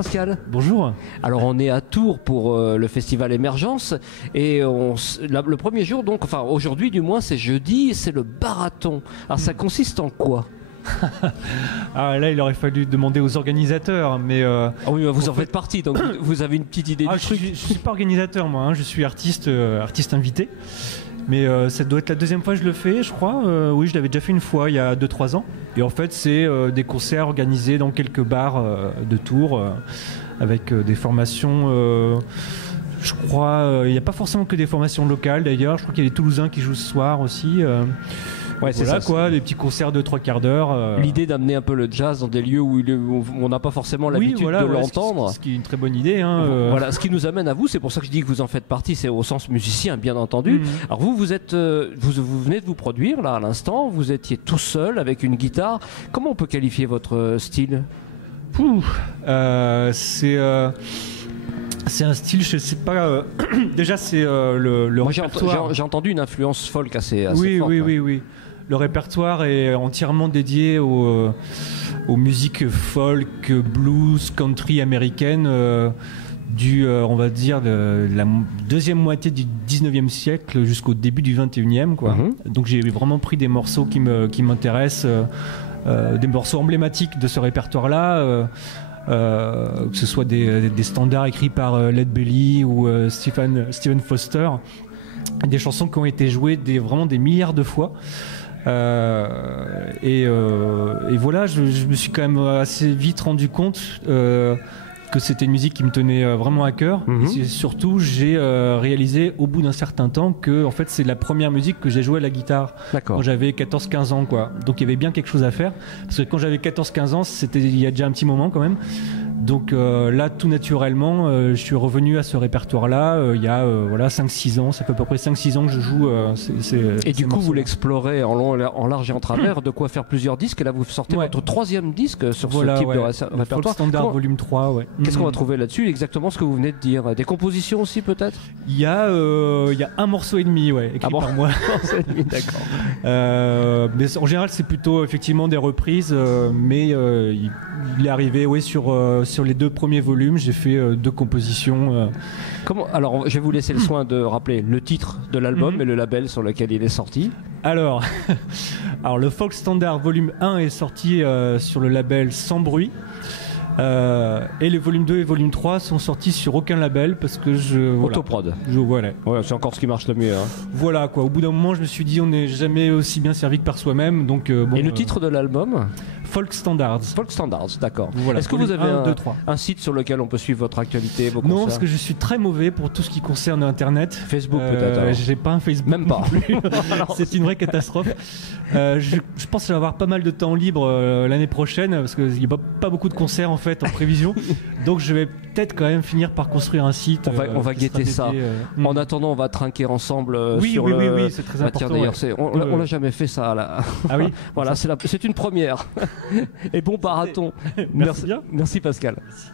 Pascal. Bonjour. Alors on est à Tours pour le festival Émergence et le premier jour, donc, enfin aujourd'hui du moins, c'est jeudi, c'est le barathon. Alors ça consiste en quoi? Ah, là, il aurait fallu demander aux organisateurs, mais... Ah oui, vous en faites partie, donc vous avez une petite idée du truc. Je suis pas organisateur, moi, hein. Je suis artiste invité. Mais ça doit être la deuxième fois que je le fais, je crois. Oui, je l'avais déjà fait une fois, il y a 2-3 ans. Et en fait, c'est des concerts organisés dans quelques bars de Tours, avec des formations... je crois, il n'y a pas forcément que des formations locales, d'ailleurs. Je crois qu'il y a des Toulousains qui jouent ce soir aussi. Ouais, c'est voilà, ça, quoi, des petits concerts de 3/4 d'heure. L'idée d'amener un peu le jazz dans des lieux où on n'a pas forcément l'habitude de l'entendre. Ce qui est une très bonne idée. Hein, Voilà, ce qui nous amène à vous, c'est pour ça que je dis que vous en faites partie, c'est au sens musicien, bien entendu. Alors vous venez de vous produire là à l'instant, vous étiez tout seul avec une guitare. Comment on peut qualifier votre style? C'est un style, je sais pas. Déjà, c'est le répertoire. J'ai entendu une influence folk assez forte. Oui. Le répertoire est entièrement dédié aux musiques folk, blues, country américaines on va dire, de la deuxième moitié du 19e siècle jusqu'au début du 21e. Quoi. Donc j'ai vraiment pris des morceaux qui m'intéressent, des morceaux emblématiques de ce répertoire-là. Que ce soit des standards écrits par Led Belly ou Stephen Foster, des chansons qui ont été jouées vraiment des milliards de fois. Et voilà, je me suis quand même assez vite rendu compte que c'était une musique qui me tenait vraiment à cœur. Et surtout, j'ai réalisé au bout d'un certain temps que en fait, c'est la première musique que j'ai jouée à la guitare quand j'avais 14-15 ans. Quoi. Donc il y avait bien quelque chose à faire. Parce que quand j'avais 14-15 ans, c'était il y a déjà un petit moment quand même. Donc là, tout naturellement, je suis revenu à ce répertoire-là il y a 5-6 ans. Ça fait à peu près 5-6 ans que je joue. Et du coup, vous l'explorez en long, en large et en travers, de quoi faire plusieurs disques. Et là, vous sortez votre troisième disque sur ce type de répertoire. Folk Standard volume 3, ouais. Qu'est-ce qu'on va trouver là-dessus? Exactement ce que vous venez de dire. Des compositions aussi, peut-être? Il y a un morceau et demi, écrit par moi. D'accord. Mais en général, c'est plutôt effectivement des reprises. Mais il est arrivé, sur les 2 premiers volumes, j'ai fait 2 compositions. Alors, je vais vous laisser le soin de rappeler le titre de l'album et le label sur lequel il est sorti. Alors le Folk Standard volume 1 est sorti sur le label Sans Bruit. Et les volumes 2 et volume 3 sont sortis sur aucun label parce que Autoprod. Voilà. Ouais, c'est encore ce qui marche le mieux. Hein. Voilà quoi. Au bout d'un moment, je me suis dit, on n'est jamais aussi bien servi que par soi-même. Donc, et le titre de l'album? Folk Standards. Folk Standards, d'accord. Voilà, est-ce que vous avez 1, 2, 3. Un site sur lequel on peut suivre votre actualité, vos concerts? Non, parce que je suis très mauvais pour tout ce qui concerne Internet. Facebook peut-être. J'ai pas un Facebook. Même pas. C'est une vraie catastrophe. Je pense que je vais avoir pas mal de temps libre l'année prochaine parce qu'il n'y a pas beaucoup de concerts en fait en prévision. Donc je vais peut-être quand même finir par construire un site. On va guetter ça. En attendant, on va trinquer ensemble sur oui, c'est très important. D'ailleurs, on l'a jamais fait ça là. Ah oui. Voilà, c'est une première. Et bon barathon. Merci bien. Merci Pascal. Merci.